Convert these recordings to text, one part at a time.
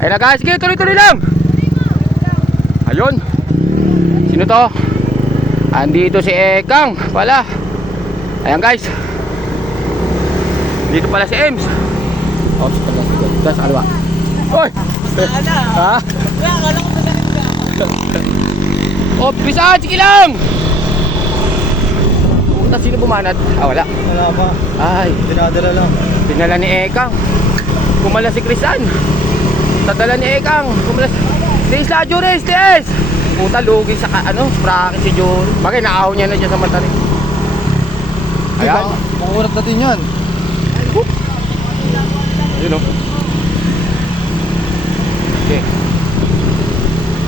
Ayun na guys, sige, tuloy-tuloy lang. Ayun. Sino to? Andito si Ekang pala. Ayan guys. Dito pala si Ems. Ops, pala si Ems. Sa kaliwa. Oy! Ha? Oh, bisaan, sige lang! Puta, sino bumanat? Ah, wala. Wala pa. Ay, Dinadala lang. dinala ni Ekang. Kumala si Crisan. Tadala ni Ekang. Kumala si... Tiis la, Juris, tiis! Puta, lugi sa sprocket si Juris. Bakit naahaw niya na dyan sa mata rin? Ayan. Makukulat natin yan. Yun o. Okay.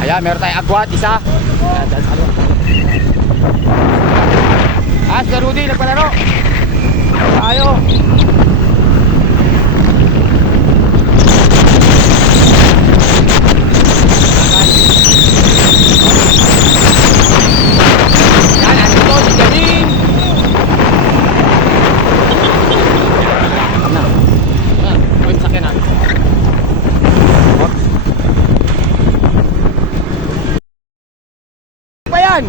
Ayan, meron tayong agwat, isa. Ayan, dahil sa kaliwa. Si Rudy, nagpalaro. Tayo. Yan, andito si Janine. Uy, masakyan na. Pa yan?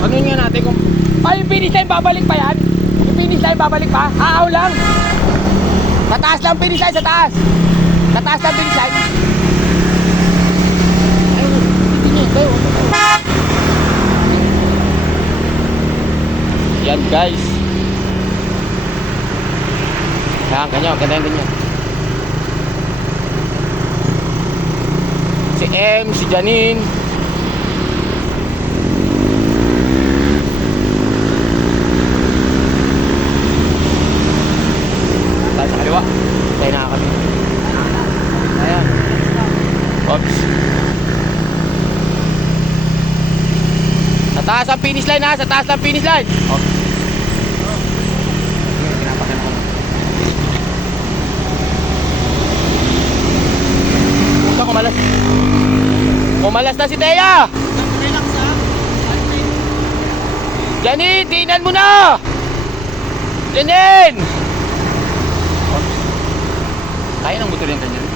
Ano nga natin kung... Ay, yung finish line babalik pa yan? Yung finish line babalik pa? Aaw lang. Sa taas lang finish line, sa taas. Sa taas lang finish line. Ay, hindi ito. Yan guys. Yan, ganyan, ganyan. Si M, si Janine. Tayo sa kaliwa. Tayo na kami. Ayan. Oops. Sa taas ang finish line ha. Sa taas ang finish line. Oops. Puta, kumalas. Kumalas na si Teya. Janine, tingnan mo na. Janine. Kaya ng motor yung ganyan.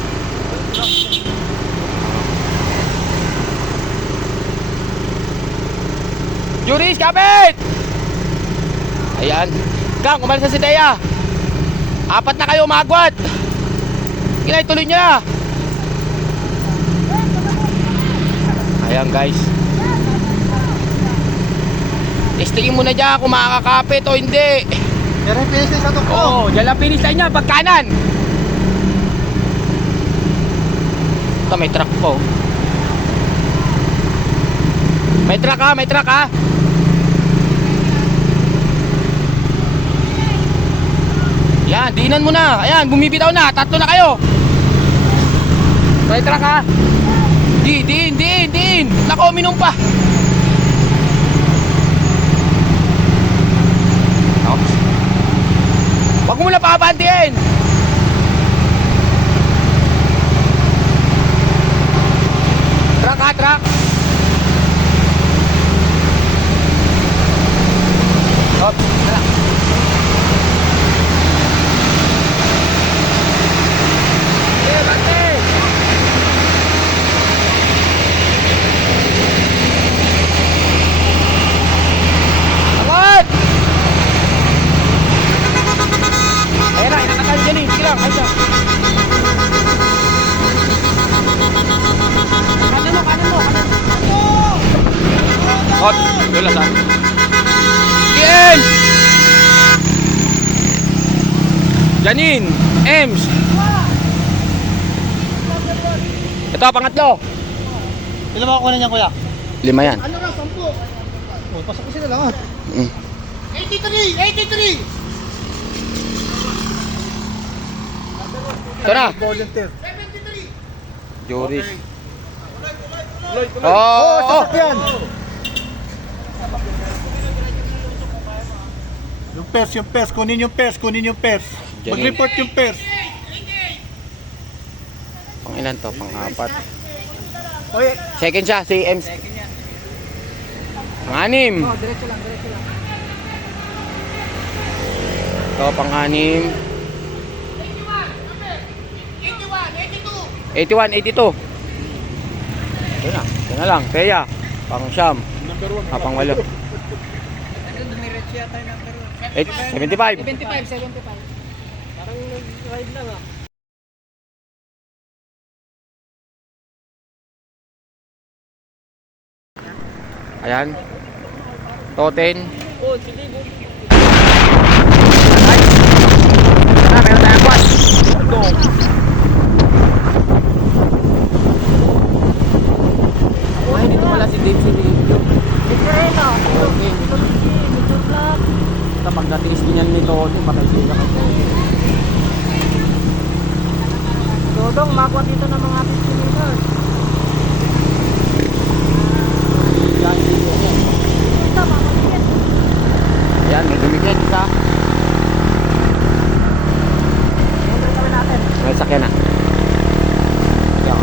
Juris, kapit! Ayan. Kang, kumalas na si Teya. 4 na kayo umagwat. Kinay, tuloy nyo na. Ayan guys. Testingin mo na dyan kung makakapit o hindi. Yan ang finish sa tukpo. Oo, dyan lang finish line niya, pagkanan. Ito, may truck po. May truck ha, may truck ha. Yan, diinan mo na. Ayan, bumibitaw na, 3 na kayo. May truck ha. Din. Nako, minum pa. Oops. Wag mo na papabantiin. Truck ha, truck. Oops, wala. Bante. Angat! Ayan na, inakatan dyan eh. Sige lang, ayos lang. Kanan mo. Hot, wala sa. Ian! Janine, Ems. Ito, pangatlo. Ilan mo kukunin niyan, kuya? 5 yan. Ano na, 10. Oh, pasok ko sila lang ha. 83! Ito na. Volunteer. Juris. Oh, Oo. sasakyan. Yung pers. Kunin yung pers. Mag-report yung pers. Pang ilan to? Pang 4. Oye. Second siya, si Ems. Pang 6. Oh, diretso lang. Ito, pang 6. 81, 82. Ito na. Ito na lang. Teya. Pang siyam. Number 1. Pang walo. Dumiretso yata yung number 75. 75. Parang nag-ride lang ah. Ayan. Toten. Oh, sige. Meron tayong kwan. Ay, dito pala si Dave Silvio. Ito. Okay. Ito vlog. Kapag natiis din yan nito, patay sila kasi. Dodong, makuha dito ng mga 50 meters. Yan, dito. Ito, makuha. Ayan, may dumikit isa. Ito gawin natin. May sakyan na. Ayan.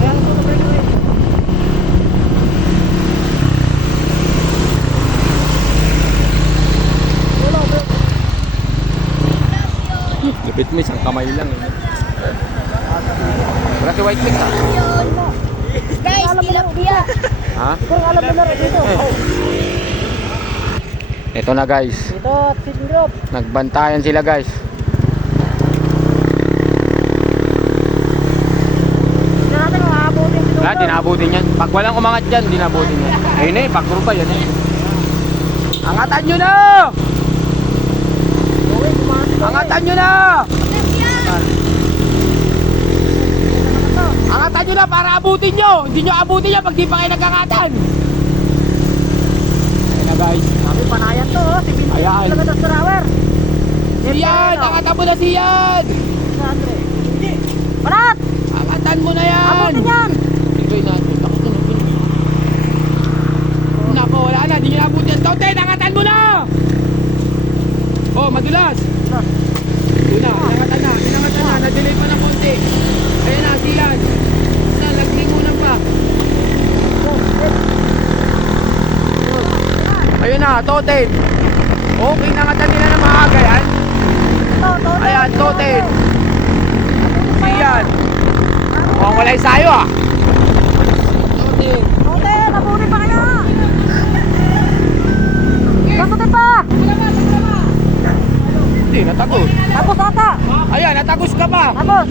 Ayan, ito na breakaway. Lupit mo, isang kamay lang. Wala si White Mix, ha? Guys, tilapia. Ha? Kung alam mo na rin dito. Ito na guys. Ito, fishing group. Nagbantayan sila guys. Ito natin, maabutin dito. Lahat dinabutin yan. Pag walang umangat dyan, dinabutin yan. Ayun eh, pag grupa yan eh. Angatan nyo na! Angatan nyo na! Angatan nyo na para abutin nyo! Hindi nyo abutin yan pag di pa kayo nagkangatan! Ayun na guys. Sabi, panayan to, oh. Si Vincent Ayan. talaga sa Sarawer. Siyan! Angatan mo na siyan! Panat! Angatan mo na yan! Abutin yan! Ito'y natin. Takot na natin. Nako, wala na. Hindi nyo nabutin yan. Toten, angatan mo na! Oh, madulas. Ito na, inangatan na. Inangatan na. Na-delay pa ng konti. Ayan na, siyan. Na, naglingunan pa. Ayun na, Toten. Okay, nangatan nila ng maaga yan. Ayan, Toten. Siyan. Mukhang wala yung sayo ah. Toten. Ote, nabunin pa kaya! Kasutin pa! Hindi, natagos. Tapos ata! Ayan, natagos ka pa. Tapos!